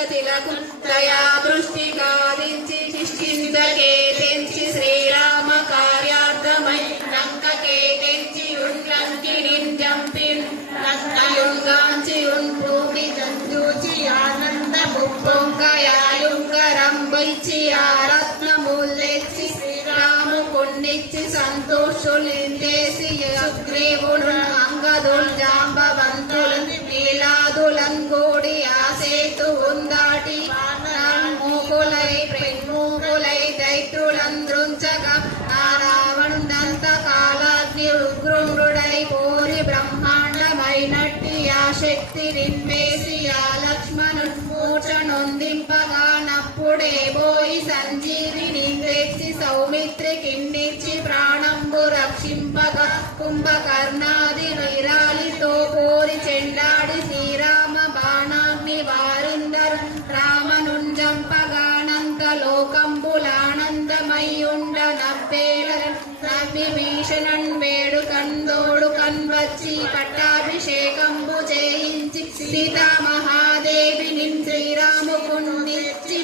పంచతిలకు దయా దృష్టి గాదించి శిష్టించకే తెంచి శ్రీరామ కార్యార్థమై లంకకే తెంచి ఉండ్లంకి నింజంపిన్ రత్నయుంగాంచి ఉంపూమి జంజూచి ఆనంద ముప్పొంకయాయుంగరంబిచ్చి ఆ రత్నములెచ్చి శ్రీరాము కొన్నిచ్చి సంతోషులిందేసి సుగ్రీవుడు అంగదుల్ జాంబవంతులు నీలాదులంగోడి ఆసేతు ఉందాటి మూకులై పెన్మూకులై దైత్రులంద్రుంచగా ఆ రావణుడంత కాలాగ్ని ఉగ్రుడై కోరి బ్రహ్మాండమైనట్టి ఆ శక్తి నింపేసి ఆ లక్ష్మణుడు మూర్ఛనొందింపగా నప్పుడే పోయి సంజీవిని తెచ్చి సౌమిత్రి కిండిచ్చి ప్రాణంబు రక్షింపగా కుంభకర్ణాది వీరాలితో కోరి చెండాడి శ్రీరామ బాణాగ్ని వారిందరు రామనుంజంపగానంత లోకంబులానందమయ్యుండ నవ్వేల విభీషణన్ వేడు కందోడు కన్వచ్చి పట్టాభిషేకంబు చేయించి సీతామహాదేవిని శ్రీరాముకున్నిచ్చి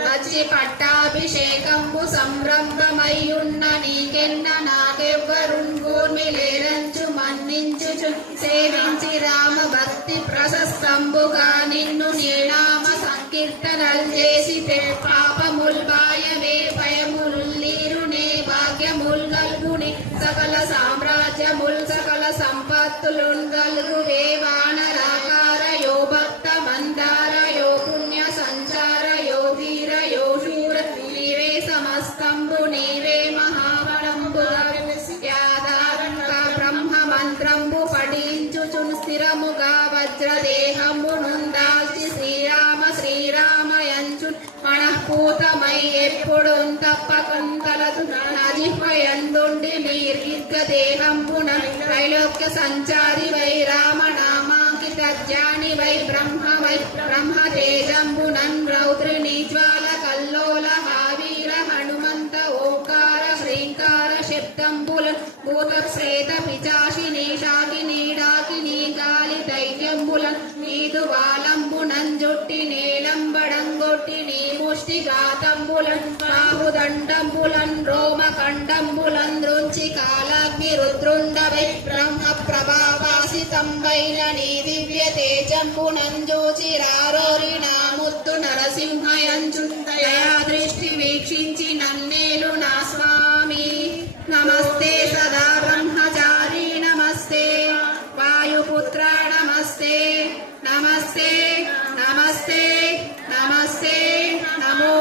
వచ్చి పట్టాభిషేకంబు సంరంభమయ్యున్న నీకెన్న నాకెవ్వరుంగూర్మి లేరంచు మన్నించుచు సేవించి రామ భక్తి ప్రశస్తంబుగా నిన్ను నీనామ సంకీర్తనల్ చేసి పాపముల్ బాయవే భయములుల్లీరునే భాగ్యముల్ గల్గుని సకల సామ్రాజ్యముల్ సకల సంపత్తులున్ గల్గువే వానరాకార యో భక్త మందార యో పుణ్య సంచార యో వీర యో శూర నీవే సమస్తంబు నీవే మహాబలంబు యాదారంగ బ్రహ్మ మంత్రంబు పఠించుచున్ స్థిరముగా వజ్రదేహంబు నుందాల్చి శ్రీరామ శ్రీరామయంచున్ మనఃపూతమై ఎప్పుడు తప్పకుంతలదు నజిహ్వయందుండి నిర్విద్గ దేహంబున త్రైలోక్య సంచారి వై రామనామాంకిత జ్ఞాని వై బ్రహ్మ తేజంబునన్ రౌద్రిని జ్వాల కల్లోల హావీర హనుమంత ఓంకార హ్రీంకార శబ్దంబుల భూత శ్వేత పిచాశిని శాకిని డాకిని గాలి దైత్యంబులన్ నీదు వాలంబునన్ జుట్టి నేలంబడంగొట్టి నీ ముష్టి ఘాతంబులన్ బాహుదండంబులన్ రోమకండంబులన్ దృంచి కాలాగ్ని రుద్రుండవై బ్రహ్మ ప్రభావాసితంబైన నీ దివ్య తేజంబునన్ జూచి రారోరి నా ముత్తు నరసింహయంచు దయా దృష్టి వీక్షించి నన్నేలు నా స్వామి నమస్తే సదా బ్రహ్మచారి నమస్తే వాయుపుత్ర నమస్తే నమస్తే నమస్తే నమస్తే నమో